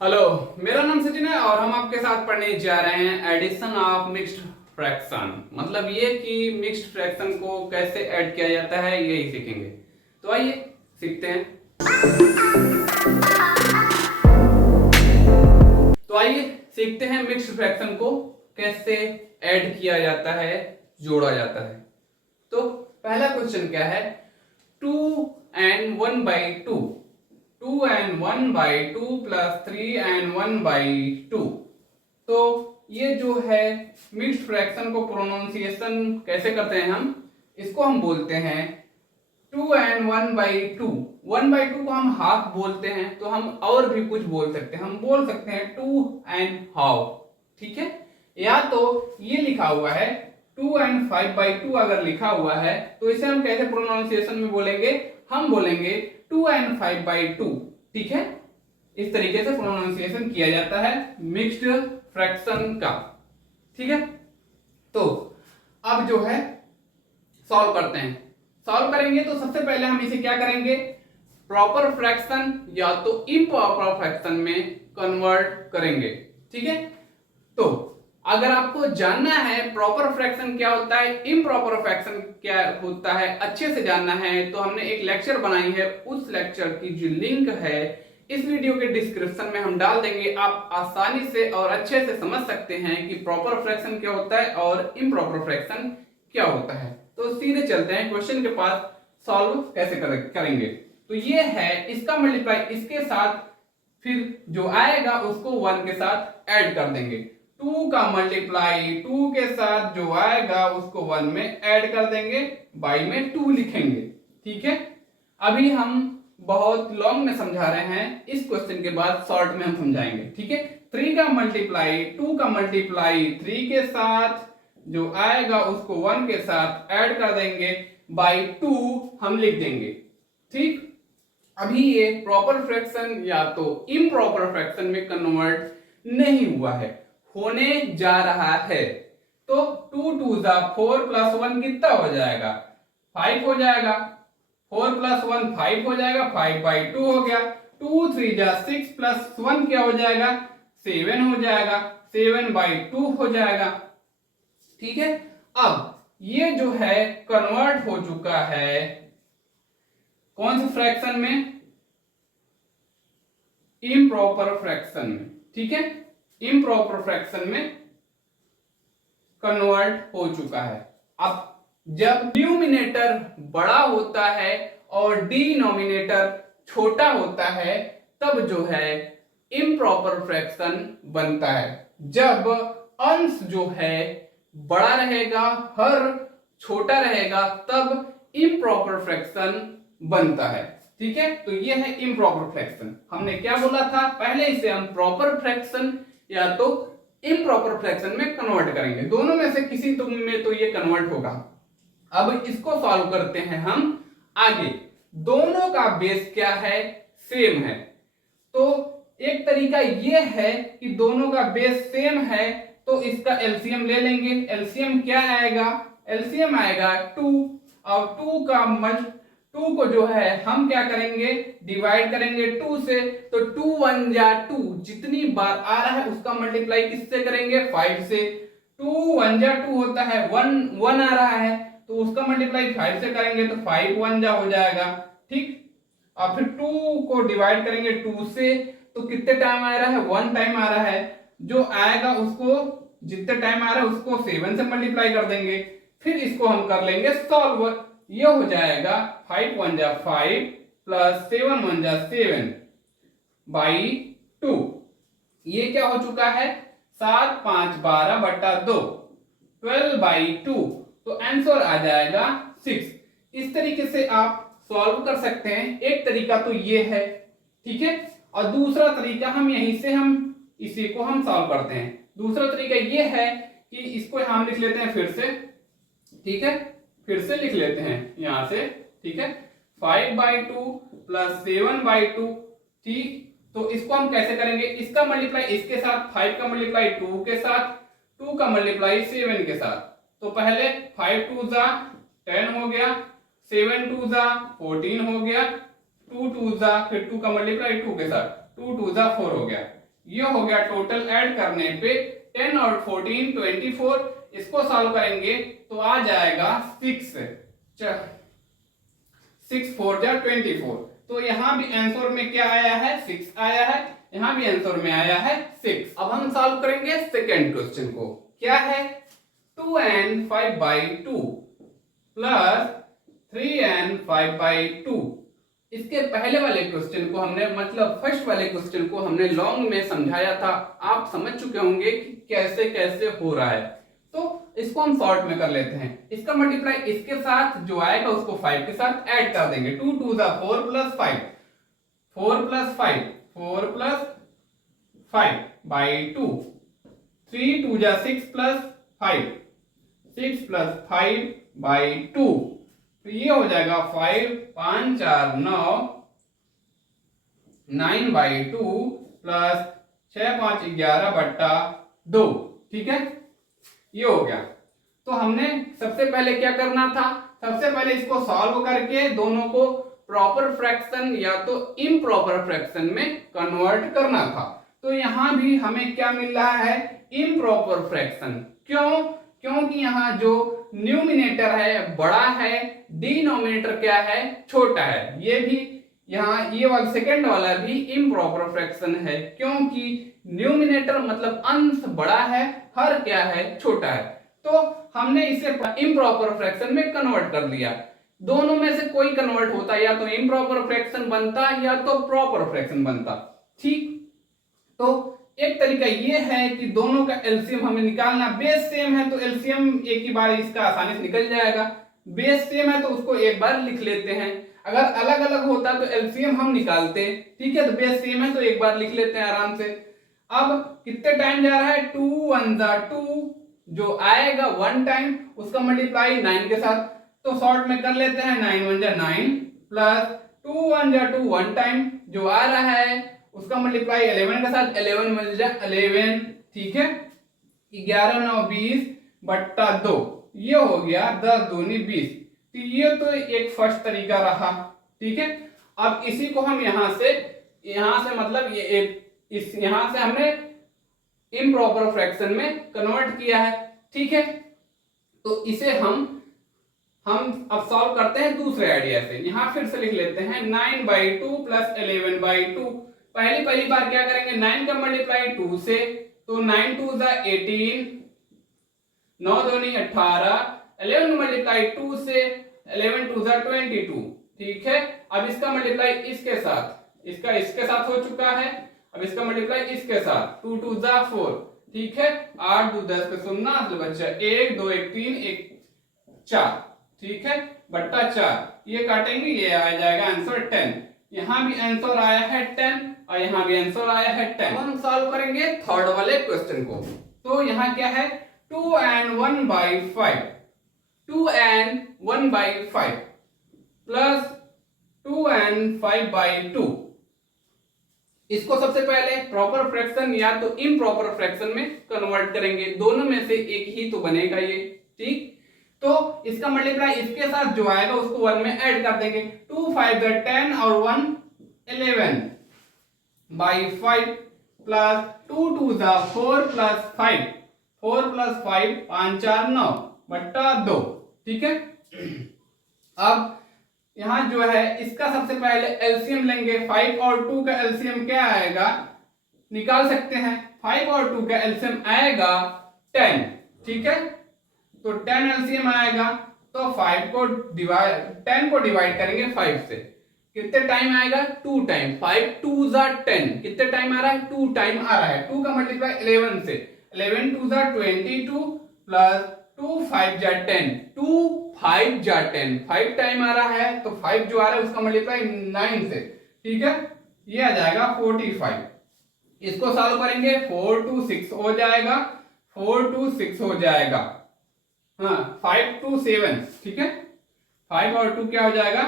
Hello, मेरा नाम सचिन है और हम आपके साथ पढ़ने जा रहे हैं एडिशन ऑफ मिक्स्ड फ्रैक्शन। मतलब ये कि मिक्स्ड फ्रैक्शन को कैसे ऐड किया जाता है यही सीखेंगे। तो आइए सीखते हैं। तो आइए सीखते हैं मिक्स्ड फ्रैक्शन को कैसे ऐड किया जाता है, जोड़ा जाता है। तो पहला क्वेश्चन क्या है, 2n1/2 2n1/2 प्लस 3n1/2। तो ये जो है मिक्स्ड फ्रैक्शन को प्रोनाउंसिएशन कैसे करते हैं हम, इसको हम बोलते हैं 2n1/2। 1/2 को हम हाफ बोलते हैं, तो हम और भी कुछ बोल सकते हैं, हम बोल सकते हैं 2n हाफ। ठीक है, या तो ये लिखा हुआ है 2n5/2 अगर लिखा हुआ है तो इसे हम कैसे प्रोनाउंसिएशन में बोलेंगे, हम बोलेंगे 2n5/2। ठीक है, इस तरीके से प्रोनाउंसिएशन किया जाता है मिक्स्ड फ्रैक्शन का। ठीक है, तो अब जो है सॉल्व करते हैं। सॉल्व करेंगे तो सबसे पहले हम इसे क्या करेंगे, प्रॉपर फ्रैक्शन या तो इम्प्रॉपर फ्रैक्शन में कन्वर्ट करेंगे। ठीक है, तो अगर आपको जानना है प्रॉपर फ्रैक्शन क्या होता है, इम्प्रॉपर फ्रैक्शन क्या होता है, अच्छे से जानना है, तो हमने एक लेक्चर बनाई है। उस लेक्चर की जो लिंक है इस वीडियो के डिस्क्रिप्शन में हम डाल देंगे। आप आसानी से और अच्छे से समझ सकते हैं कि प्रॉपर फ्रैक्शन क्या होता है और इम्प्रॉपर फ्रैक्शन क्या होता है। तो सीधे चलते हैं क्वेश्चन के पास, सॉल्व कैसे करेंगे। तो ये है, इसका मल्टीप्लाई इसके साथ, फिर जो आएगा उसको 1 के साथ ऐड कर देंगे। 2 का मल्टीप्लाई 2 के साथ जो आएगा उसको 1 में ऐड कर देंगे, बाई में 2 लिखेंगे। ठीक है, अभी हम बहुत लॉन्ग में समझा रहे हैं, इस क्वेश्चन के बाद शॉर्ट में हम समझाएंगे। ठीक है, 3 का मल्टीप्लाई 2 का मल्टीप्लाई 3 के साथ जो आएगा उसको 1 के साथ ऐड कर देंगे, बाई 2 हम लिख देंगे। ठीक, अभी ये प्रॉपर फ्रैक्शन या तो इम्प्रॉपर फ्रैक्शन में कन्वर्ट नहीं हुआ है, होने जा रहा है। तो 2 2 4 प्लस 1 कितना हो जाएगा, 5 हो जाएगा। 4 प्लस 1 5 हो जाएगा, 5/2 हो गया। 2 3 6 प्लस 1 क्या हो जाएगा, 7 हो जाएगा, 7/2 हो जाएगा। ठीक है, अब ये जो है कन्वर्ट हो चुका है कौन से फ्रैक्शन में, इम्प्रॉपर फ्रैक्शन में। ठीक है, इम्प्रॉपर फ्रैक्शन में कन्वर्ट हो चुका है। अब जब न्यूमिनेटर बड़ा होता है और डिनोमिनेटर छोटा होता है तब जो है इम्प्रॉपर फ्रैक्शन बनता है। जब अंश जो है बड़ा रहेगा, हर छोटा रहेगा, तब इम्प्रॉपर फ्रैक्शन बनता है। ठीक है, तो ये है इम्प्रॉपर फ्रैक्शन। हमने क्या बोला था, पहले इसे हम प्रॉपर फ्रैक्शन या तो इम्प्रॉपर फ्रैक्शन में कन्वर्ट करेंगे, दोनों में से किसी में तो ये कन्वर्ट होगा। अब इसको सॉल्व करते हैं हम आगे। दोनों का बेस क्या है, सेम है। तो एक तरीका ये है कि दोनों का बेस सेम है तो इसका एलसीएम ले लेंगे। एलसीएम क्या आएगा, एलसीएम आएगा 2। और 2 को जो है हम क्या करेंगे, डिवाइड करेंगे 2 से। तो 2 1 जा 2, जितनी बार आ रहा है उसका मल्टीप्लाई किससे करेंगे, 5 से। 2 1 जा 2 होता है, 1 1 आ रहा है तो उसका मल्टीप्लाई 5 से करेंगे तो 5 1 जा हो जाएगा। ठीक, और फिर 2 को डिवाइड करेंगे 2 से, तो कितने टाइम आ रहा है, 1 टाइम आ रहा है। जो आएगा उसको, जितने टाइम आ रहा है उसको 7 से मल्टीप्लाई कर देंगे। फिर इसको हम कर लेंगे सॉल्व। ये हो जाएगा 5 1 जा 5 प्लस 7 1 जा 7 बाई 2। ये क्या हो चुका है, 7 5 12/2, 12/2। तो आंसर आ जाएगा 6। इस तरीके से आप सॉल्व कर सकते हैं। एक तरीका तो ये है, ठीक है, और दूसरा तरीका हम यहीं से हम इसी को हम सॉल्व करते हैं। दूसरा तरीका ये है कि इसको हम लिख लेते हैं फिर से। ठीक है, फिर से लिख लेते हैं यहां से। ठीक है, 5/2 प्लस 7/2। ठीक, तो इसको हम कैसे करेंगे, इसका मल्टीप्लाई इसके साथ, 5 का मल्टीप्लाई 2 के साथ, 2 का मल्टीप्लाई 7 के साथ। तो पहले 5 2 जा 10 हो गया, 7 2 जा 14 हो गया, 2 2 जा, फिर 2 का मल्टीप्लाई 2 के साथ, 2 2 जा 4 हो गया। ये हो गया टोटल ऐड करने पे 10 और 14 24। इसको सॉल्व करेंगे तो आ जाएगा 6 6 4 जा 24। तो यहाँ भी आंसर में क्या आया है 6 आया है, यहाँ भी आंसर में आया है 6। अब हम सॉल्व करेंगे सेकेंड क्वेश्चन को। क्या है 2n 5/2 प्लस 3n 5/2। इसके पहले वाले क्वेश्चन को हमने मतलब फर्स्ट वाले क्वेश्चन को हमने लॉन्ग में समझाया था, आप समझ चुके होंगे कि कैसे कैसे हो रहा है। तो इसको हम शॉर्ट में कर लेते हैं। इसका मल्टीप्लाई इसके साथ जो आएगा उसको 5 के साथ ऐड कर देंगे। 2 2 4 plus 5 4 plus 5 4 plus 5/2 3 2 6 plus 5 6 plus 5/2। तो ये हो जाएगा 5 5 4 9 9/2 प्लस 6 5 11/2। ठीक है, ये हो गया। तो हमने सबसे पहले क्या करना था, सबसे पहले इसको सॉल्व करके दोनों को प्रॉपर फ्रैक्शन या तो इम्प्रॉपर फ्रैक्शन में कन्वर्ट करना था। तो यहां भी हमें क्या मिल रहा है इम्प्रॉपर फ्रैक्शन। क्यों? क्योंकि यहाँ जो न्यूमिनेटर है बड़ा है, डिनोमिनेटर क्या है छोटा है। ये भी यहाँ ये वाला सेकेंड वाला भी इम्प्रॉपर फ्रैक्शन है, क्योंकि न्यूमिनेटर मतलब अंश बड़ा है, हर क्या है छोटा है। तो हमने इसे इम्प्रॉपर फ्रैक्शन में कन्वर्ट कर लिया। दोनों में से कोई कन्वर्ट होता, या तो इम्प्रॉपर फ्रैक्शन बनता या तो प्रॉपर फ्रैक्शन बनता। ठीक, तो एक तरीका ये है कि दोनों का एलसीएम हमें निकालना। बेस सेम है तो एलसीएम एक ही बार इसका आसानी से निकल जाएगा। बेस सेम है तो उसको एक बार लिख लेते हैं। अगर अलग अलग होता तो एलसीएम हम निकालते। ठीक है, तो बेस सेम है तो एक बार लिख लेते हैं आराम से। अब कितने टाइम जा रहा है 2 1 2, जो आएगा 1 टाइम उसका मल्टीप्लाई 9 के साथ। तो शॉर्ट में कर लेते हैं 9 1 9 प्लस 2 1 2 1 टाइम जो आ रहा है उसका मल्टीप्लाई 11 के साथ 11 मिल जाए 11। ठीक है, 11 9 20/2 ये हो गया 10 दूनी 20। तो ये तो एक फर्स्ट तरीका रहा। ठीक है, अब इसी को हम यहां से मतलब ये इस यहां से हमने इम्प्रॉपर फ्रैक्शन में कन्वर्ट किया है। ठीक है, तो इसे हम अब सॉल्व करते हैं दूसरे आइडिया से। यहां फिर से लिख लेते हैं 9/2 प्लस 11/2। पहली बार क्या करेंगे 9 का मल्टीप्लाई 2 से, तो 9 2 18 9 दूनी 18। 11 मल्टीप्लाई 2 से 11 2 22। ठीक है, अब इसका मल्टीप्लाई इसके साथ, इसके साथ हो चुका है। अब इसका मल्टीप्लाई इसके साथ 2 2 4। ठीक है, 8 2 10 पे 0 बच्चा 1 2 1 3 1 4। ठीक है, बट्टा 4 ये काटेंगे, ये आ जाएगा आंसर 10। यहां भी आंसर आया है 10 और यहां भी आंसर आया है 10। हम सॉल्व करेंगे थर्ड वाले क्वेश्चन को। तो यहां क्या है 2n 1/5 2n 1/5 प्लस 2n 5/2। इसको सबसे पहले प्रॉपर फ्रैक्शन या तो इम्प्रॉपर फ्रैक्शन में कन्वर्ट करेंगे। दोनों में से एक ही तो बनेगा ये। ठीक, तो इसका मल्टीप्लाई इसके साथ जो आएगा उसको 1 में ऐड कर देंगे। 2 5 10 और 1 11/5 प्लस 2 2 4 प्लस 5 4 प्लस 5 5 4 9/2। ठीक है, अब यहां जो है इसका सबसे पहले एलसीएम लेंगे। 5 और 2 का एलसीएम क्या आएगा निकाल सकते हैं। 5 और 2 का एलसीएम आएगा 10। ठीक है, तो 10 एलसीएम आएगा तो 10 को डिवाइड करेंगे 5 से। कितने टाइम आएगा 2 टाइम। 5 2 10 कितने टाइम आ रहा है 2 टाइम आ रहा है। 2 का मल्टीप्लाई 11 से 11 2 22 प्लस 2 5 10 2 5 10 5 टाइम आ रहा है, तो 5 जो आ रहा है उसका मल्टीप्लाई 9 से। ठीक है, ये आ जाएगा 45। इसको सॉल्व करेंगे 4 2 6 हो जाएगा 4 2 6 हो जाएगा। हाँ 5 2 7। ठीक है, 5 और 2 क्या हो जाएगा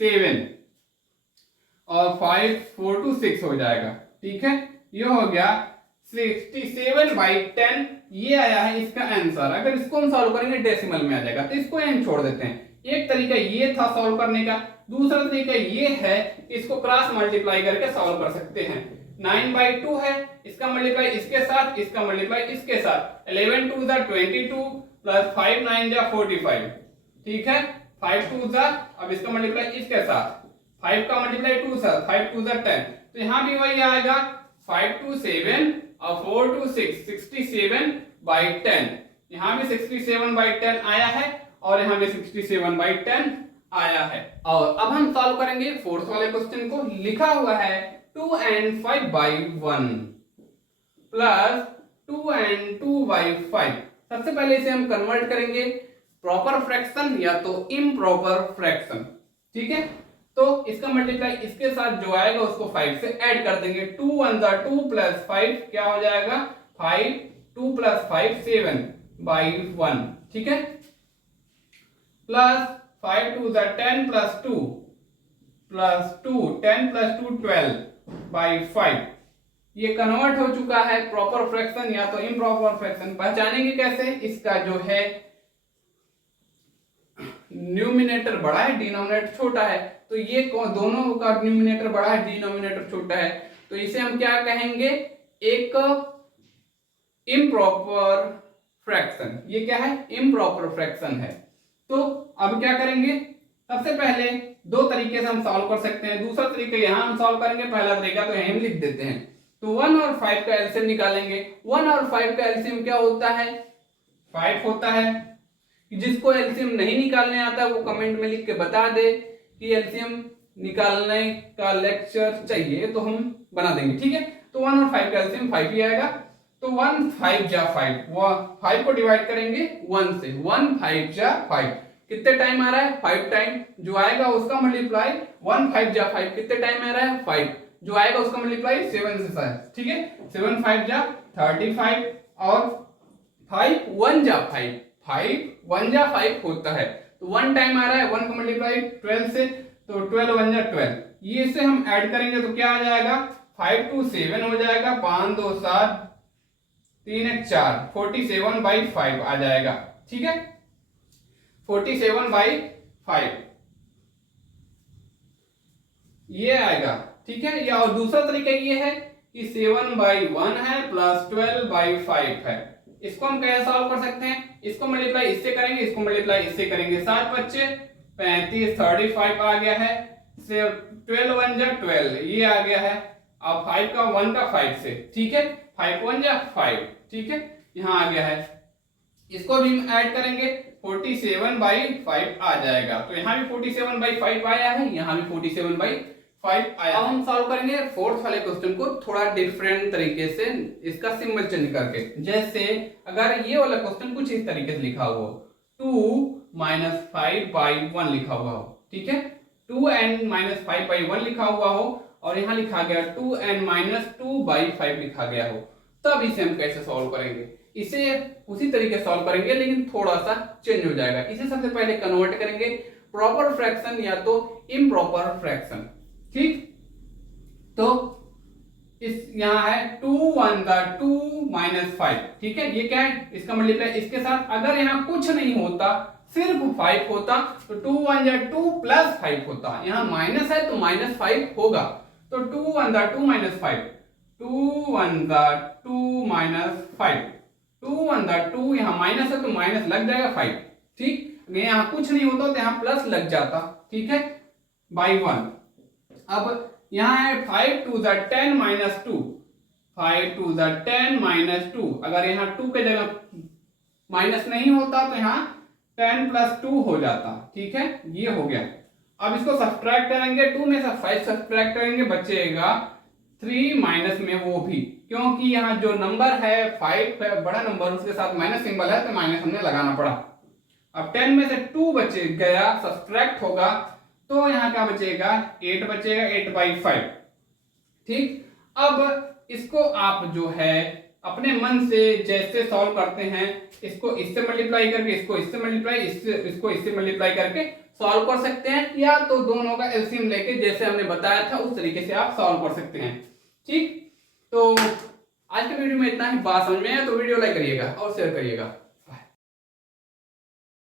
7 और 5 4 2 6 हो जाएगा। ठीक है, ये हो गया 67/10। ये आया है इसका आंसर। अगर इसको हम सॉल्व करेंगे डेसिमल में आ जाएगा, तो इसको हम छोड़ देते हैं। एक तरीका ये था सॉल्व करने का। दूसरा तरीका ये है कि इसको क्रॉस मल्टीप्लाई करके सॉल्व कर सकते हैं। 9/2 है, इसका मल्टीप्लाई इसके साथ, इसका मल्टीप्लाई इसके साथ। 11 2 जा 22 प्लस 5 9 जा 45, ठीक है। 5 2 जा, अब इसका मल्टीप्लाई इसके साथ, 5 का मल्टीप्लाई 2 साथ, 5 2 जा 10, तो यहाँ भी वही आएगा 5 2 7 और 4 2 6, 67/10। यहाँ भी 67/10 आया है और यहाँ भी 67/10 आया है। और अब हम सॉल्व करेंगे फोर्थ वाले क्वेश्चन को। लिखा हुआ है 2n5/1 प्लस 2n2/5। सबसे पहले इसे हम कन्वर्ट करेंगे प्रॉपर फ्रैक्शन या तो इम्प्रॉपर फ्रैक्शन, ठीक है। तो इसका मल्टीप्लाई इसके साथ जो आएगा उसको 5 से ऐड कर देंगे। 2 1 2 प्लस 5 क्या हो जाएगा 5, 2 प्लस 5 7/1, ठीक है। Plus 5 2 10 plus 2 plus 2 10 plus 2 12/5। ये कन्वर्ट हो चुका है प्रॉपर फ्रैक्शन या तो इम्प्रॉपर फ्रैक्शन। पहचानेंगे कैसे? इसका जो है न्यूमिनेटर बड़ा है, डिनोमिनेटर छोटा है, तो ये दोनों का न्यूमिनेटर बड़ा है, डिनोमिनेटर छोटा है, तो इसे हम क्या कहेंगे? एक इम्प्रॉपर फ्रैक्शन। ये क्या है? इम्प्रॉपर फ्रैक्शन है। तो अब क्या करेंगे? सबसे पहले दो तरीके से हम सॉल्व कर सकते हैं। दूसरा तरीका यहां हम सॉल्व करेंगे, पहला तरीका तो यहीं लिख देते हैं। तो 1 और 5 का एलसीएम निकालेंगे। 1 और 5 का एलसीएम क्या होता है? 5 होता है। जिसको एलसीएम नहीं निकालने आता वो कमेंट में लिख के बता दे कि एलसीएम निकालने का लेक्चर चाहिए, तो हम बना देंगे, ठीक है। तो 1 और 5 का एलसीएम 5 ही आएगा। तो 1 5 जा 5, वो 5 को डिवाइड करेंगे 1 से। 1 5 जा 5 कितने टाइम आ रहा है? 5 टाइम। जो आएगा उसका मल्टीप्लाई 1 5 जा 5 कितने टाइम आ रहा है? 5। जो आएगा उसका मल्टीप्लाई 7 से शायद, ठीक है। 7 5 जा 35 और 5 1 जा 5, 5 1 जा 5 होता है। तो 1 टाइम आ रहा है, 1 का मल्टीप्लाई 12 से, तो 12 1 जा 12। ये से हम ऐड करेंगे तो क्या आ जाएगा? 5 2 7 हो जाएगा, 5 2 7, 3 1 4, 47/5 आ जाएगा, ठीक है। 47/5 ये आएगा, ठीक है। या और दूसरा तरीका ये है कि 7/1 है प्लस 12/5 है। इसको हम कैसे सॉल्व कर सकते हैं? इसको मल्टीप्लाई इससे करेंगे, इसको मल्टीप्लाई इससे करेंगे। 7 बच्चे 35, 35 आ गया है। 12 1 जा 12 ये आ गया है। अब 5 का 1 का 5 से, ठीक है। 5 1 जा 5, ठीक है, यहाँ आ गया है। इसको भी हम ऐड करेंगे, 47/5 आ जाएगा। तो यहाँ भी 47/5 आया है, यहाँ भी 47/5 आया। अब हम सॉल्व करेंगे फोर्थ वाले क्वेश्चन को थोड़ा डिफरेंट तरीके से, इसका सिंबल चेंज करके। जैसे अगर ये वाला क्वेश्चन कुछ इस तरीके से लिखा हुआ हो, 2 - 5/1 लिखा हुआ हो, ठीक है। 2n - 5/1 लिखा हुआ हो और यहाँ लिखा गया 2n - 2/5 लिखा गया हो, तब इसे हम कैसे सॉल्व करेंगे? इसे उसी तरीके से सॉल्व करेंगे लेकिन थोड़ा सा चेंज हो जाएगा। इसे सबसे पहले कन्वर्ट करेंगे प्रॉपर फ्रैक्शन या तो इम्प्रॉपर फ्रैक्शन, ठीक। तो इस यहाँ है 2 1 2 - 5, ठीक है। ये क्या है? इसका मल्टीप्लाई इसके साथ। अगर यहाँ कुछ नहीं होता, सिर्फ 5 होता, तो 2 1 2 प्लस 5 होता। यहाँ माइनस है तो -5 होगा। तो 2 1 2 - 5, 2 1 2 - 5, 2 1 2, यहाँ माइनस है तो माइनस लग जाएगा 5, ठीक। अगर यहाँ कुछ नहीं होता तो यहाँ प्लस लग जाता, ठीक है, /1। अब यहाँ है 5 2 10 - 2, 5 2 10 - 2। अगर यहाँ 2 के जगह माइनस नहीं होता तो यहाँ 10 + 2 हो जाता, ठीक है। ये हो गया। अब इसको सब्ट्रैक्ट करेंगे, 2 में से 5 सब्ट्रैक्ट करेंगे, बचेगा 3 माइनस में वो भी, क्योंकि यहाँ जो नंबर है 5 है, बड़ा नंबर, उसके साथ माइनस सिंबल है तो माइनस हमने लगाना पड़ा। अब 10 में से 2 बचे गया, सब्ट्रैक्ट होगा, तो यहाँ क्या बचेगा? 8 बचेगा, 8/5, ठीक। अब इसको आप जो है अपने मन से जैसे सॉल्व करते हैं, इसको इससे मल्टीप्लाई करके, इसको इससे मल्टीप्लाई, इसको इससे मल्टीप्लाई करके सॉल्व कर सकते हैं, या तो दोनों का एलसीएम लेके जैसे हमने बताया था उस तरीके से आप सॉल्व कर सकते हैं, ठीक। तो आज के वीडियो में इतना ही। बात समझ में आया तो वीडियो लाइक करिएगा और शेयर करिएगा।